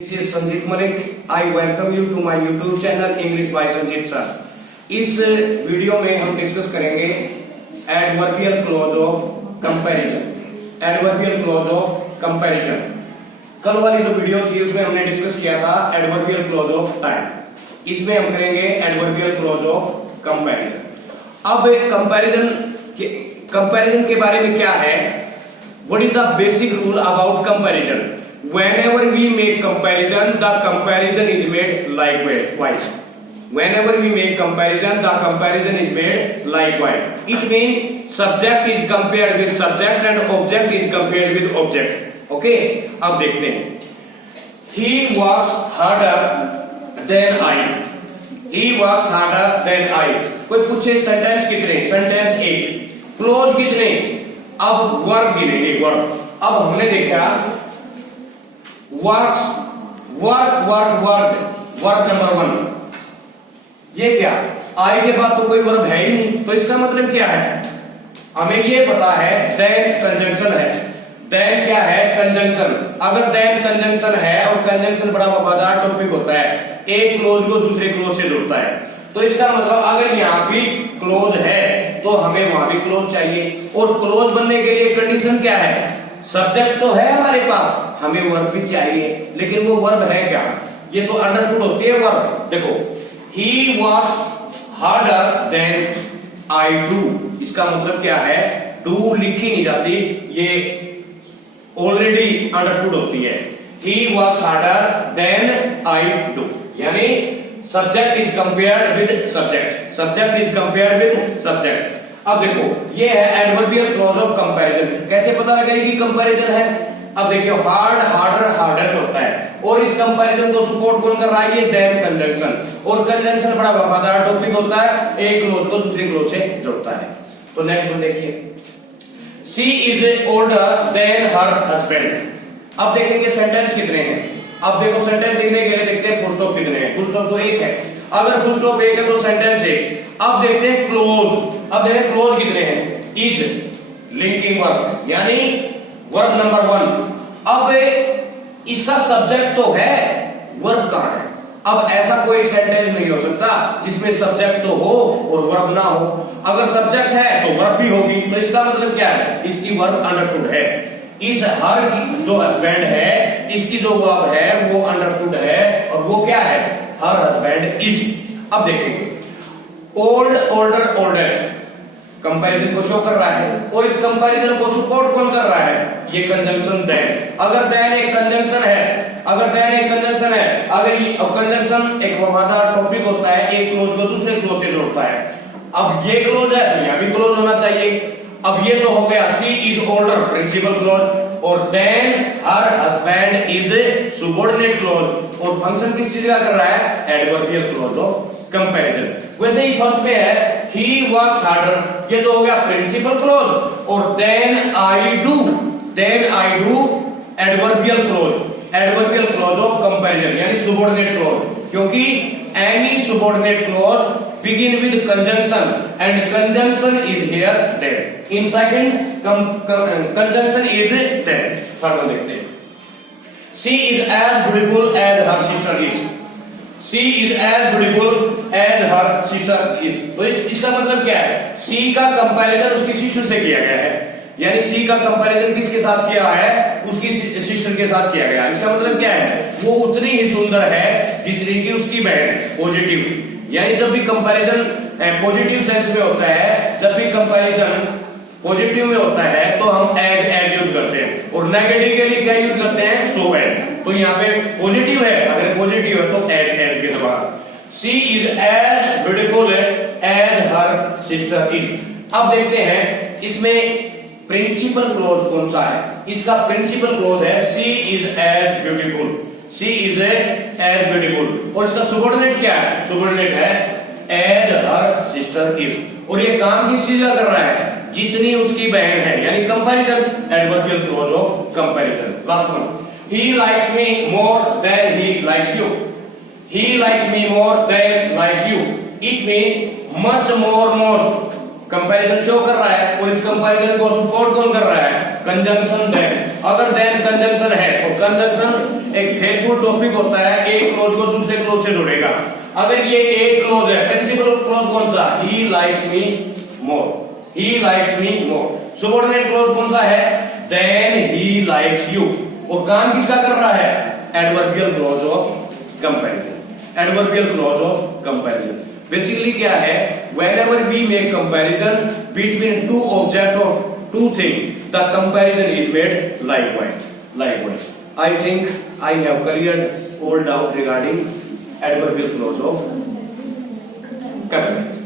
This is Sanjit Malik. I welcome you to my YouTube channel English by Sanjit Sir. इस video में हम discuss करेंगे adverbial clause of comparison. Adverbial clause of comparison, कल वाली जो video थी उसमें हमने डिस्कस किया था एडवर्बियल क्लॉज ऑफ टाइम। इसमें हम करेंगे एडवर्बियल क्लॉज ऑफ कंपैरिजन। अब कंपैरिजन के बारे में क्या है, what is the basic rule about comparison. Whenever we make comparison, the comparison is made likewise. Whenever we make comparison, the comparison is made likewise. It means subject is compared with subject and object is compared with object. Okay? अब देखते हैं। He works harder than I. He works harder than I. कोई पूछे sentence कितने? Sentence एक। Close कितने? अब verb गिनेंगे, verb. अब हमने देखा वर्क्स, वर्ब नंबर 1। ये क्या? आई के बाद तो कोई वर्ब है ही नहीं, तो इसका मतलब क्या है? हमें ये पता है देन कंजंक्शन है। देन क्या है? कंजंक्शन। अगर देन कंजंक्शन है और कंजंक्शन बड़ा वफादार टॉपिक होता है, एक क्लोज को दूसरे क्लोज से जोड़ता है, तो इसका मतलब अगर यहाँ भी क्लोज है तो हमें वहां भी क्लोज चाहिए। और क्लोज बनने के लिए कंडीशन क्या है? सब्जेक्ट तो है हमारे पास, हमें वर्ब भी चाहिए, लेकिन वो वर्ब है क्या? ये तो अंडरस्टूड होती है वर्ब। देखो, he works harder than I do, इसका मतलब क्या है? डू लिखी नहीं जाती, ये ऑलरेडी अंडरस्टूड होती है। He works harder than I do, यानी subject is compared with subject, subject is compared with subject. अब देखो, ये है एडवर्बियल क्लॉज ऑफ कंपैरिजन। कैसे पता लगेगी कंपैरिजन है? अब देखिए, हार्ड, हार्डर, हार्डर होता है, और इस कंपैरिजन को सपोर्ट कौन कर रहा है? ये देन कंजंक्शन। और कंजंक्शन बड़ा वफादार टॉपिक होता है, एक क्लोज को दूसरे क्लोज से जोड़ता है। तो नेक्स्ट वन देखिए, she is older than her husband. अब देखेंगे सेंटेंस कितने हैं। अब देखो, सेंटेंस देखने के लिए देखते हैं फुल स्टॉप कितने हैं। फुल स्टॉप तो एक है, अगर फुल स्टॉप एक है तो सेंटेंस एक। अब देखते हैं क्लोज। अब देखें क्लोज कितने हैं? इज लिंकिंग वर्ब, यानी वर्ब नंबर 1। अब इसका सब्जेक्ट तो है, वर्ब कहां है? अब ऐसा कोई सेंटेंस नहीं हो सकता जिसमें सब्जेक्ट तो हो और वर्ब ना हो। अगर सब्जेक्ट है तो वर्ब भी होगी, तो इसका मतलब क्या है? इसकी वर्ब अंडरस्टूड है। इस हर की जो हस्बैंड है, इसकी जो वर्ब है वो अंडरस्टूड है, और वो क्या है? हर हस्बैंड इज। अब देखेंगे, ओल्ड, ओल्डर, ओल्डेस्ट, कंपैरिजन को शो कर रहा है, और इस कंपैरिजन को सपोर्ट कौन कर रहा है? ये कंजंक्शन देन। अगर देन एक कंजंक्शन है, अगर देन एक कंजंक्शन है, अगर कंजंक्शन एक वफादार टॉपिक होता है, एक क्लोज को दूसरे क्लोज से जोड़ता है। अब ये क्लोज है तो यहां भी क्लोज होना चाहिए। अब ये तो हो गया she is older, principal clause, और then her husband is subordinate clause. और फंक्शन किस चीज का कर रहा है? Adverbial clause of comparison. वैसे ही फर्स्ट पे है ही वर्क्स हार्डर, ये तो हो गया प्रिंसिपल क्लोज, और than I do, than I do adverbial clause, adverbial clause of comparison, यानी सुबॉर्डिनेट क्लोज। क्योंकि any subordinate clause begin with conjunction and conjunction is here there. In second conjunction is there. Third one देखते हैं, she is as beautiful as her sister is. She is as beautiful as her sister is. तो इसका मतलब क्या है? she का comparison उसकी sister से किया गया है, यानी she का कंपैरिजन किसके साथ किया है? उसकी सिस्टर के साथ किया गया है। इसका मतलब क्या है? वो उतनी ही सुंदर है जितनी की उसकी बहन। पॉजिटिव, यानी जब भी कंपैरिजन पॉजिटिव सेंस में होता है, जब भी कंपैरिजन पॉजिटिव में होता है तो हम एज यूज करते हैं, और नेगेटिव के लिए क्या यूज करते हैं? So as. तो यहाँ पे पॉजिटिव है, अगर पॉजिटिव है तो एज के द्वारा। She is as beautiful as her sister is. अब देखते हैं इसमें प्रिंसिपल क्लोज कौन सा है। इसका प्रिंसिपल क्लोज है she is as beautiful, she is as beautiful. और इसका सुबॉर्डिनेट क्या है? सुबॉर्डिनेट है एज हर सिस्टर इज। और ये काम किस चीज का कर रहा है? जितनी उसकी बहन है, यानी comparison, adverbial clause of comparison. Last one, he likes me more than he likes you, he likes me more than likes you. It mean much more most, comparison show कर रहा है, और इस कंपैरिजन को सपोर्ट कौन कर रहा है? Conjunction than. अगर देन कंजंक्शन है तो कंजंक्शन एक फेथफुल टॉपिक होता है, एक क्लोज को दूसरे क्लोज से जोड़ेगा। अगर ये एक क्लोज है, प्रिंसिपल ऑफ क्लोज कौन सा? He likes me more, he likes me more. Subordinate clause कौन सा है? Than he likes you. और काम किसका कर रहा है? Adverbial clause of comparison, adverbial clause of comparison. Basically क्या है? whenever we make comparison between two object or two things, the comparison is made likewise. I think I have cleared all doubt regarding adverbial clause of comparison.